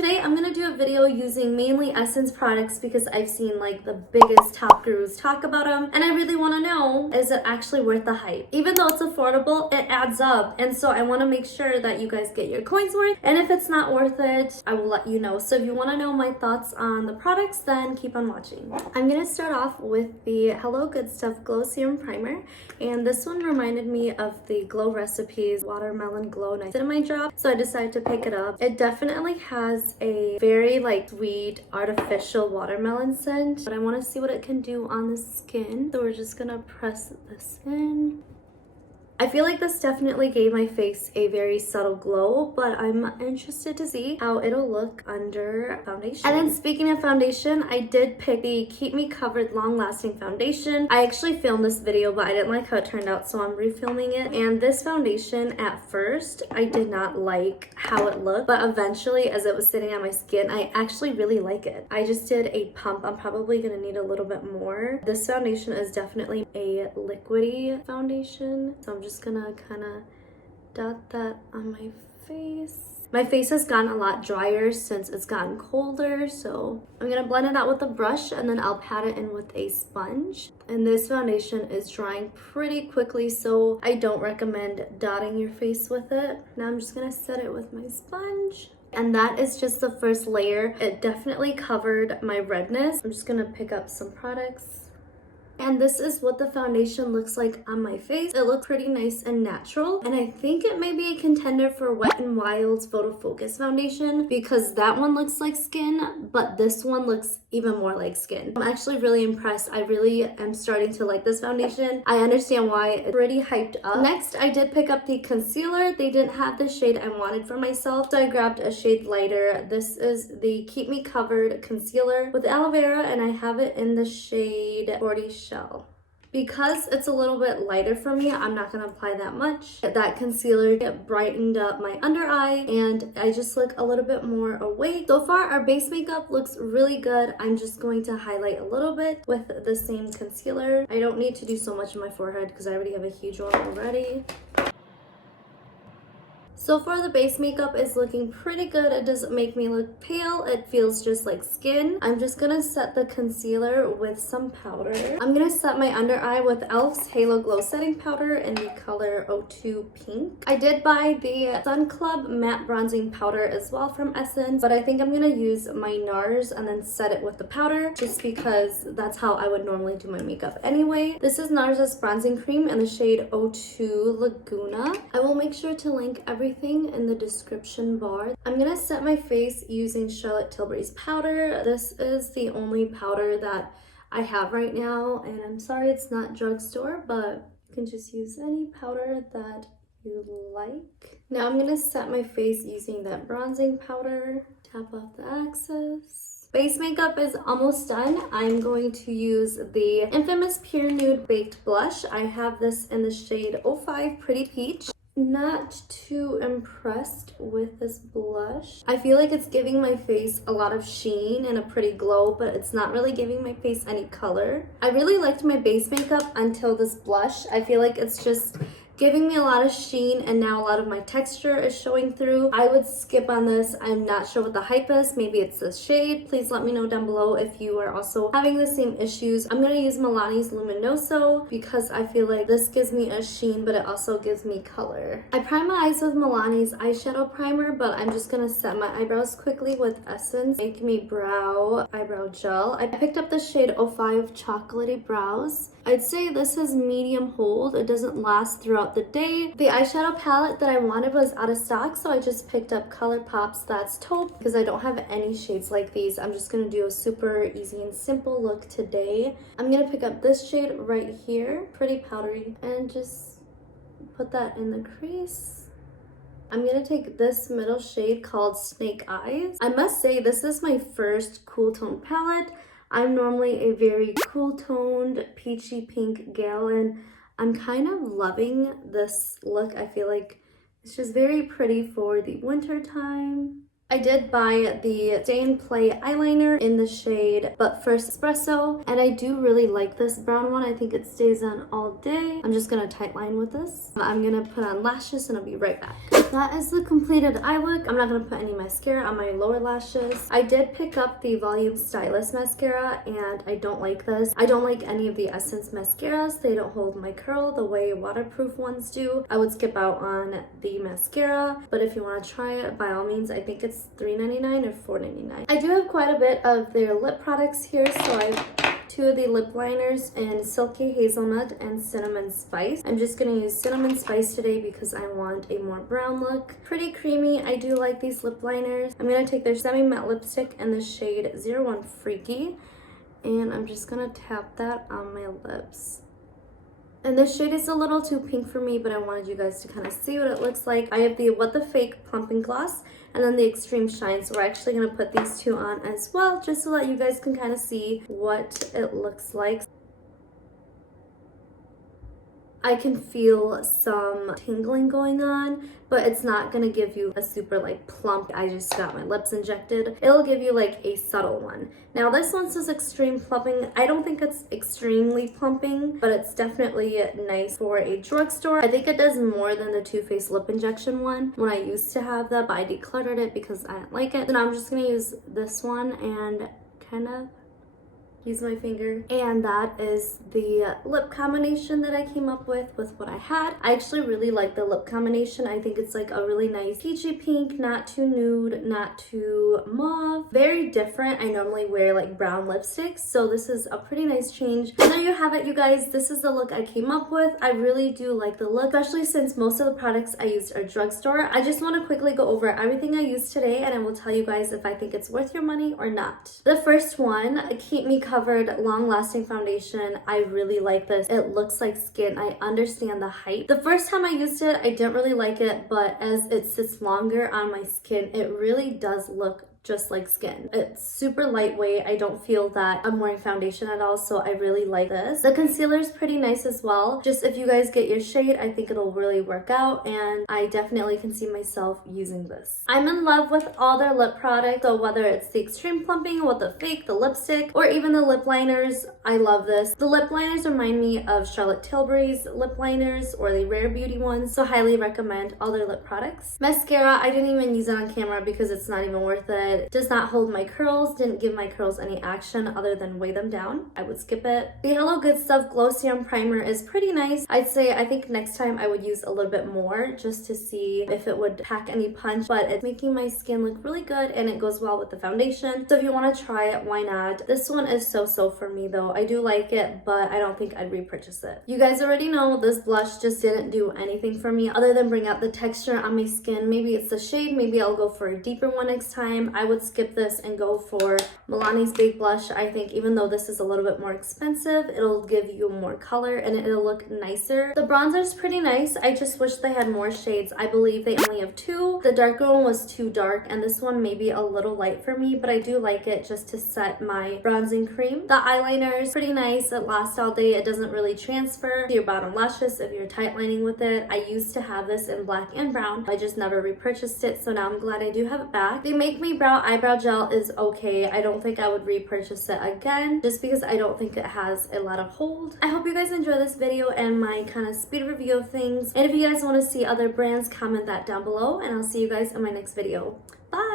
today I'm gonna do a video using mainly Essence products because I've seen like the biggest top gurus talk about them, and I really want to know, is it actually worth the hype? Even though it's affordable, it adds up, and so I want to make sure that you guys get your coins worth, and if it's not worth it, I will let you know. So if you want to know my thoughts on the products, then keep on watching. I'm gonna start off with the Hello Good Stuff Glow Serum Primer, and this one reminded me of the Glow Recipes Watermelon Glow Niacinamide Drop, so I decided to pick it up. It definitely has a very like sweet artificial watermelon scent, but I want to see what it can do on the skin, so we're just gonna press this in. I feel like this definitely gave my face a very subtle glow, but I'm interested to see how it'll look under foundation. And then speaking of foundation, I did pick the Keep Me Covered Long Lasting Foundation. I actually filmed this video, but I didn't like how it turned out, so I'm refilming it. And this foundation, at first, I did not like how it looked, but eventually, as it was sitting on my skin, I actually really like it. I just did a pump. I'm probably gonna need a little bit more. This foundation is definitely a liquidy foundation, so I'm just gonna kind of dot that on my face. My face has gotten a lot drier since it's gotten colder, so I'm gonna blend it out with a brush and then I'll pat it in with a sponge. And this foundation is drying pretty quickly, so I don't recommend dotting your face with it. Now I'm just gonna set it with my sponge. And that is just the first layer. It definitely covered my redness. I'm just gonna pick up some products. And this is what the foundation looks like on my face. It looks pretty nice and natural. And I think it may be a contender for Wet n Wild's Photo Focus Foundation because that one looks like skin, but this one looks even more like skin. I'm actually really impressed. I really am starting to like this foundation. I understand why it's pretty hyped up. Next, I did pick up the concealer. They didn't have the shade I wanted for myself, so I grabbed a shade lighter. This is the Keep Me Covered Concealer with aloe vera, and I have it in the shade 40 Shell. Because it's a little bit lighter for me, I'm not going to apply that much. That concealer brightened up my under eye and I just look a little bit more awake. So far, our base makeup looks really good. I'm just going to highlight a little bit with the same concealer. I don't need to do so much on my forehead because I already have a huge one already. So far, the base makeup is looking pretty good. It doesn't make me look pale. It feels just like skin. I'm just gonna set the concealer with some powder. I'm gonna set my under eye with e.l.f.'s Halo Glow Setting Powder in the color 02 Pink. I did buy the Sun Club Matte Bronzing Powder as well from Essence, but I think I'm gonna use my NARS and then set it with the powder just because that's how I would normally do my makeup anyway. This is NARS's Bronzing Cream in the shade 02 Laguna. I will make sure to link everything in the description bar. I'm gonna set my face using Charlotte Tilbury's powder. This is the only powder that I have right now, and I'm sorry it's not drugstore, but you can just use any powder that you like. Now I'm gonna set my face using that bronzing powder. Tap off the excess. Base makeup is almost done. I'm going to use the infamous Pure Nude Baked Blush. I have this in the shade 05 Pretty Peach. Not too impressed with this blush. I feel like it's giving my face a lot of sheen and a pretty glow, but it's not really giving my face any color. I really liked my base makeup until this blush. I feel like it's just giving me a lot of sheen, and now a lot of my texture is showing through. I would skip on this. I'm not sure what the hype is. Maybe it's this shade. Please let me know down below if you are also having the same issues. I'm gonna use Milani's Luminoso because I feel like this gives me a sheen, but it also gives me color. I prime my eyes with Milani's eyeshadow primer, but I'm just gonna set my eyebrows quickly with Essence Make Me Brow Eyebrow Gel. I picked up the shade 05 Chocolatey Brows. I'd say this is medium hold. It doesn't last throughout the day. The eyeshadow palette that I wanted was out of stock, so I just picked up ColourPop's That's Taupe because I don't have any shades like these. I'm just gonna do a super easy and simple look today. I'm gonna pick up this shade right here, pretty powdery, and just put that in the crease. I'm gonna take this middle shade called Snake Eyes. I must say this is my first cool tone palette. I'm normally a very cool toned peachy pink gal, and I'm kind of loving this look. I feel like it's just very pretty for the winter time. I did buy the Stay and Play eyeliner in the shade But First Espresso, and I do really like this brown one. I think it stays on all day. I'm just gonna tightline with this. I'm gonna put on lashes and I'll be right back. That is the completed eye look. I'm not gonna put any mascara on my lower lashes. I did pick up the Volume Stylist mascara and I don't like this. I don't like any of the Essence mascaras. They don't hold my curl the way waterproof ones do. I would skip out on the mascara, but if you want to try it, by all means. I think it's $3.99 or $4.99. I do have quite a bit of their lip products here, so I have two of the lip liners in Silky Hazelnut and Cinnamon Spice. I'm just going to use Cinnamon Spice today because I want a more brown look. Pretty creamy. I do like these lip liners. I'm going to take their semi-matte lipstick in the shade 01 Freaky, and I'm just going to tap that on my lips. And this shade is a little too pink for me, but I wanted you guys to kind of see what it looks like. I have the What the Fake Plumping Gloss and then the Extreme Shine. So we're actually going to put these two on as well, just so that you guys can kind of see what it looks like. I can feel some tingling going on, but it's not gonna give you a super like plump, I just got my lips injected. It'll give you like a subtle one. Now this one says extreme plumping. I don't think it's extremely plumping, but it's definitely nice for a drugstore. I think it does more than the Too Faced lip injection one when I used to have that, but I decluttered it because I didn't like it. So now I'm just gonna use this one and kind of use my finger, and that is the lip combination that I came up with what I had. I actually really like the lip combination. I think it's like a really nice peachy pink, not too nude, not too mauve, very different. I normally wear like brown lipsticks, so this is a pretty nice change. And there you have it, you guys. This is the look I came up with. I really do like the look, especially since most of the products I used are drugstore. I just want to quickly go over everything I used today, and I will tell you guys if I think it's worth your money or not. The first one, Keep Me Covered Long Lasting Foundation. I really like this. It looks like skin. I understand the hype. The first time I used it, I didn't really like it, but as it sits longer on my skin, it really does look just like skin. It's super lightweight. I don't feel that I'm wearing foundation at all, so I really like this. The concealer is pretty nice as well. Just if you guys get your shade, I think it'll really work out, and I definitely can see myself using this. I'm in love with all their lip products, so whether it's the Extreme Plumping, What the Fake, the lipstick, or even the lip liners, I love this. The lip liners remind me of Charlotte Tilbury's lip liners or the Rare Beauty ones, so highly recommend all their lip products. Mascara, I didn't even use it on camera because it's not even worth it. Does not hold my curls, didn't give my curls any action other than weigh them down. I would skip it. The Hello Good Stuff Glow Serum Primer is pretty nice. I think next time I would use a little bit more just to see if it would pack any punch, but it's making my skin look really good and it goes well with the foundation. So if you want to try it, why not? This one is so for me though. I do like it, but I don't think I'd repurchase it. You guys already know this blush just didn't do anything for me other than bring out the texture on my skin. Maybe it's the shade, maybe I'll go for a deeper one next time. I would skip this and go for Milani's Big Blush. I think even though this is a little bit more expensive, it'll give you more color and it'll look nicer. The bronzer is pretty nice. I just wish they had more shades. I believe they only have two. The darker one was too dark and this one may be a little light for me, but I do like it just to set my bronzing cream. The eyeliner is pretty nice. It lasts all day. It doesn't really transfer to your bottom lashes if you're tight lining with it. I used to have this in black and brown. I just never repurchased it, so now I'm glad I do have it back. The Make Me Brow eyebrow gel is okay. I don't think I would repurchase it again just because I don't think it has a lot of hold. I hope you guys enjoy this video and my kind of speed review of things. And if you guys want to see other brands, comment that down below and I'll see you guys in my next video. Bye!